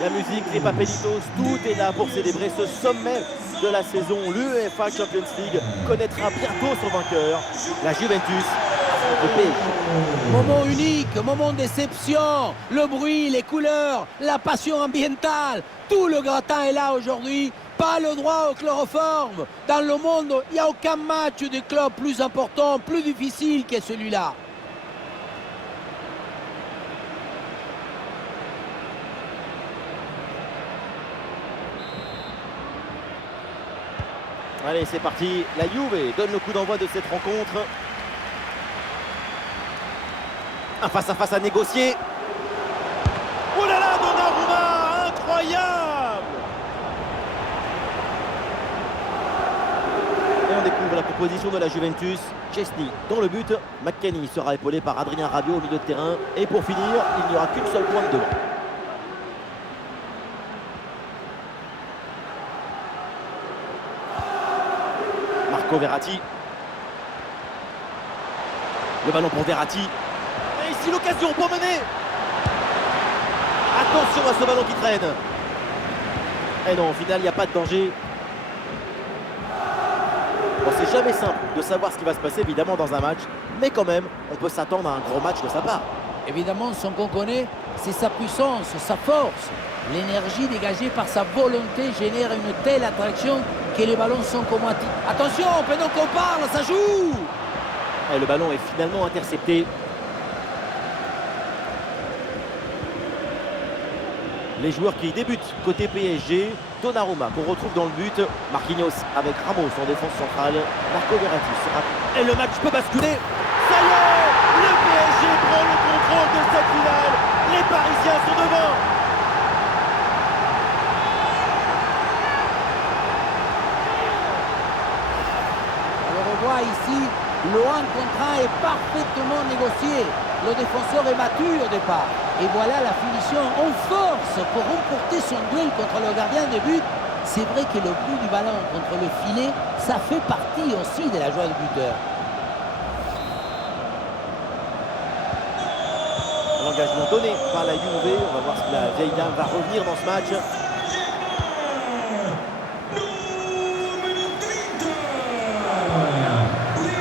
La musique, les papelitos, tout est là pour célébrer ce sommet de la saison. L'UEFA Champions League connaîtra bientôt son vainqueur, la Juventus, affronte le PSG. Moment unique, moment déception, le bruit, les couleurs, la passion ambientale, tout le gratin est là aujourd'hui. Pas le droit au chloroforme. Dans le monde, il n'y a aucun match de club plus important, plus difficile que celui-là. Allez, c'est parti. La Juve donne le coup d'envoi de cette rencontre. Un face-à-face à négocier. Oh là là, Donnarumma, incroyable! Et on découvre la proposition de la Juventus. Chesney dans le but. McKennie sera épaulé par Adrien Rabiot au milieu de terrain. Et pour finir, il n'y aura qu'une seule pointe devant. Marco Verratti. Le ballon pour Verratti. Et ici l'occasion pour mener. Attention à ce ballon qui traîne. Et non, au final, il n'y a pas de danger. Bon, c'est jamais simple de savoir ce qui va se passer, évidemment, dans un match. Mais quand même, on peut s'attendre à un gros match de sa part. Évidemment, ce qu'on connaît, c'est sa puissance, sa force. L'énergie dégagée par sa volonté génère une telle attraction que les ballons sont convoités. Attention, pendant qu'on parle, ça joue! Et le ballon est finalement intercepté. Les joueurs qui débutent côté PSG, Donnarumma qu'on retrouve dans le but, Marquinhos avec Ramos en défense centrale, Marco Verratti sera... Et le match peut basculer. Ça y est, le PSG prend le contrôle de cette finale. Les Parisiens sont devant. Alors on voit ici, le 1 contre 1 est parfaitement négocié. Le défenseur est battu au départ. Et voilà la finition en force pour remporter son duel contre le gardien de but. C'est vrai que le bout du ballon contre le filet, ça fait partie aussi de la joie du buteur. L'engagement donné par la Juve. On va voir si la vieille dame va revenir dans ce match.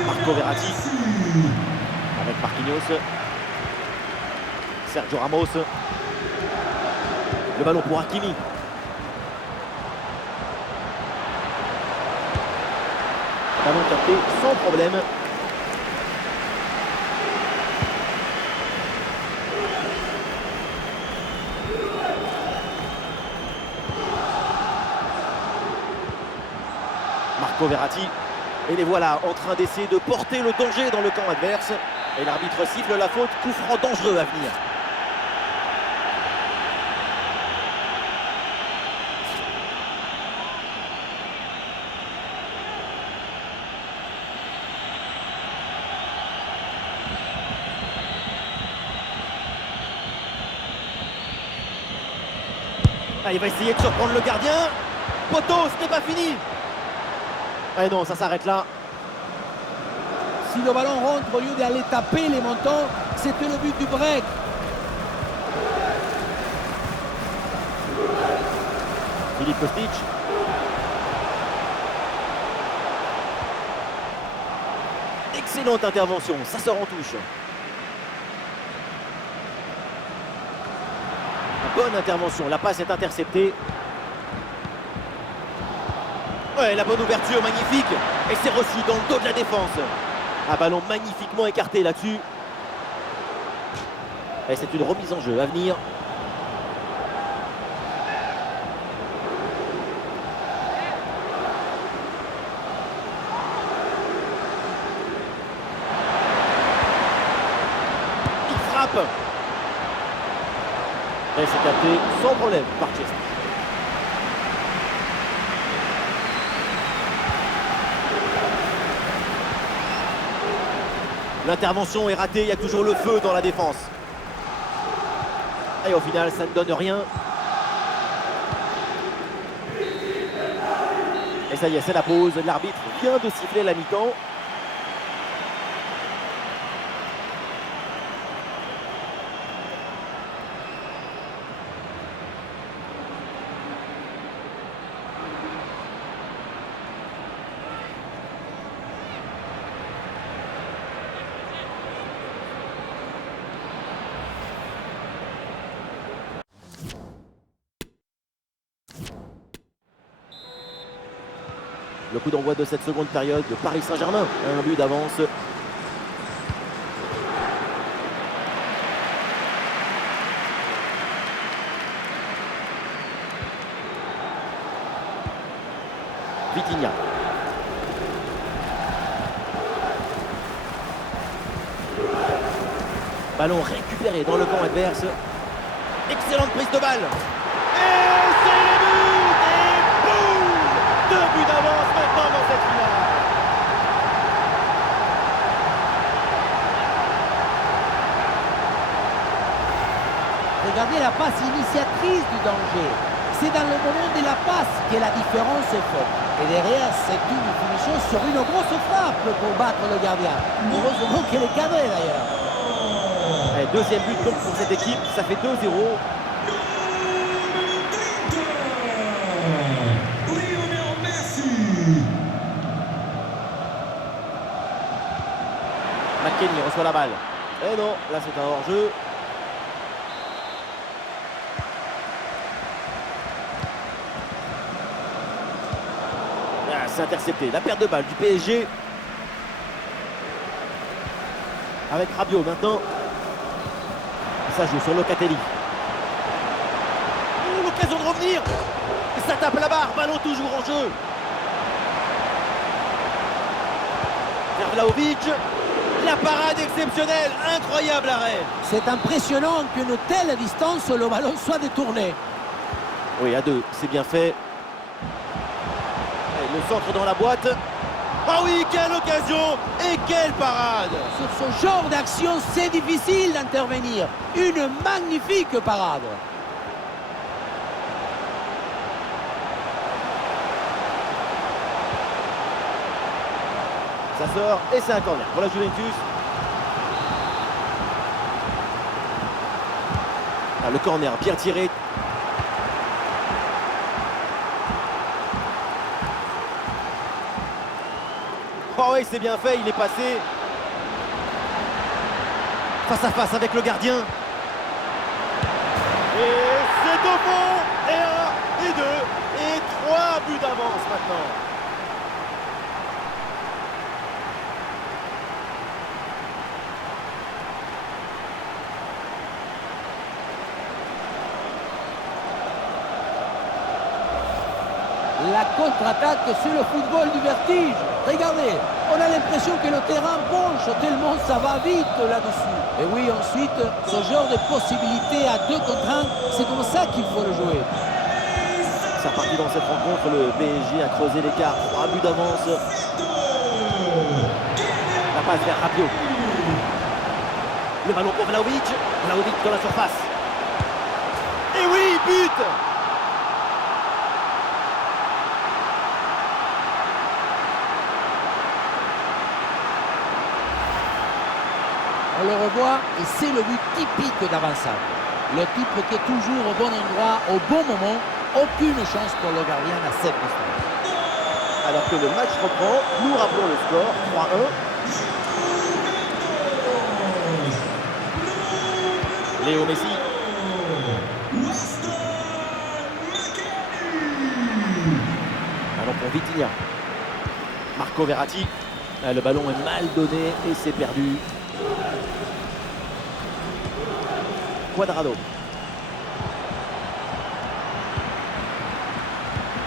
Marco Verratti avec Marquinhos. Sergio Ramos. Le ballon pour Hakimi. Ballon capté sans problème. Marco Verratti. Et les voilà en train d'essayer de porter le danger dans le camp adverse. Et l'arbitre siffle la faute. Coup franc dangereux à venir. Ah, il va essayer de surprendre le gardien. Poteau, ce n'est pas fini. Ah non, ça s'arrête là. Si le ballon rentre au lieu d'aller taper les montants, c'était le but du break. Philippe Kostic. Excellente intervention, ça sort en touche. Bonne intervention, la passe est interceptée. Ouais, la bonne ouverture, magnifique. Et c'est reçu dans le dos de la défense. Un ballon magnifiquement écarté là-dessus. Et c'est une remise en jeu à venir. Il frappe. Et c'est capté sans problème par Chesney. L'intervention est ratée, il y a toujours le feu dans la défense. Et au final, ça ne donne rien. Et ça y est, c'est la pause. L'arbitre vient de siffler la mi-temps. Le coup d'envoi de cette seconde période de Paris Saint-Germain. Un but d'avance. Vitinha. Ballon récupéré dans le camp adverse. Excellente prise de balle. Et c'est le but. Et boum, 2 buts d'avance maintenant dans cette finale. Regardez la passe initiatrice du danger. C'est dans le moment de la passe que la différence est faite. Et derrière, c'est une finition sur une grosse frappe pour battre le gardien. Heureusement qu'elle est cadrée d'ailleurs. Et deuxième but donc pour cette équipe, ça fait 2-0. McKennie reçoit la balle. Et non, là c'est un hors-jeu. Ah, c'est intercepté. La perte de balle du PSG. Avec Rabiot maintenant. Ça joue sur Locatelli. Oh, l'occasion de revenir. Et ça tape la barre. Ballon toujours en jeu. Vers Vlahovic. La parade exceptionnelle. Incroyable arrêt. C'est impressionnant qu'une telle distance, le ballon soit détourné. Oui, à 2. C'est bien fait. Et le centre dans la boîte. Ah oui, quelle occasion et quelle parade! Sur ce genre d'action, c'est difficile d'intervenir. Une magnifique parade. Ça sort et c'est un corner pour la Juventus. Ah, le corner bien tiré. Oh oui, c'est bien fait, il est passé face à face avec le gardien. Et c'est au fond. Et 1, et 2, et 3 buts d'avance maintenant. La contre-attaque sur le football du vertige. Regardez, on a l'impression que le terrain penche tellement ça va vite là-dessus. Et oui, ensuite, ce genre de possibilité à 2 contre 1, c'est comme ça qu'il faut le jouer. Ça partit dans cette rencontre, le PSG a creusé l'écart. 3 buts d'avance. La passe vers Rabiot. Le ballon pour Vlahovic. Vlahovic dans la surface. Et oui, but! On le revoit et c'est le but typique d'Avançade. Le type qui est toujours au bon endroit, au bon moment. Aucune chance pour le gardien à cette distance. Alors que le match reprend, nous rappelons le score, 3-1. Léo Messi. Ballon pour Vitinha. Marco Verratti. Le ballon est mal donné et c'est perdu. Cuadrado.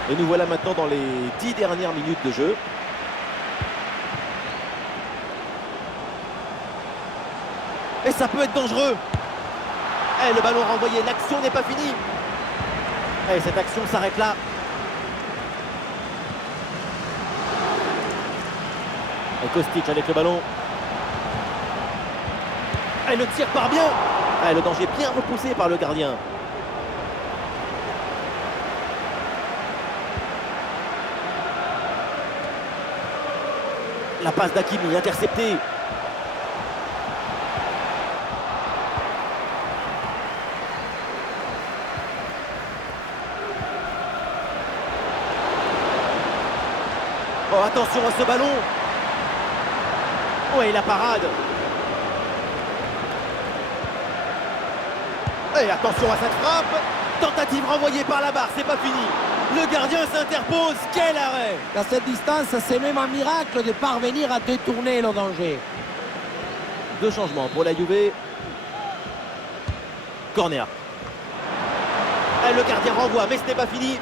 Et nous voilà maintenant dans les 10 dernières minutes de jeu. Et ça peut être dangereux. Et le ballon renvoyé, l'action n'est pas finie. Et cette action s'arrête là. Et Kostic avec le ballon. Et le tir part bien. Et le danger bien repoussé par le gardien. La passe d'Hakimi interceptée. Oh, attention à ce ballon. Oh, et la parade. Et attention à cette frappe. Tentative renvoyée par la barre, c'est pas fini. Le gardien s'interpose. Quel arrêt! À cette distance, c'est même un miracle de parvenir à détourner le danger. Deux changements pour la Juve. Corner. Ah, le gardien renvoie, mais ce n'est pas fini.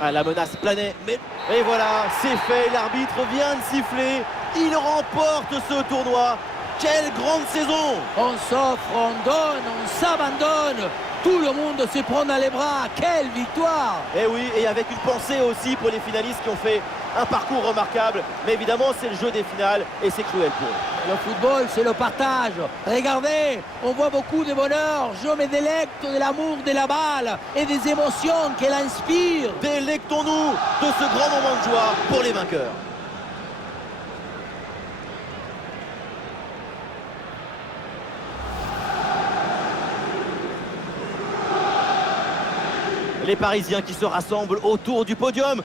Ah, la menace planait, mais... Et voilà, c'est fait, l'arbitre vient de siffler. Il remporte ce tournoi. Quelle grande saison! On s'offre, on donne, on s'abandonne. Tout le monde se prend dans les bras. Quelle victoire! Et oui, et avec une pensée aussi pour les finalistes qui ont fait un parcours remarquable. Mais évidemment, c'est le jeu des finales et c'est cruel pour eux. Le football, c'est le partage. Regardez, on voit beaucoup de bonheur. Je me délecte de l'amour de la balle et des émotions qu'elle inspire. Délectons-nous de ce grand moment de joie pour les vainqueurs. Les Parisiens qui se rassemblent autour du podium.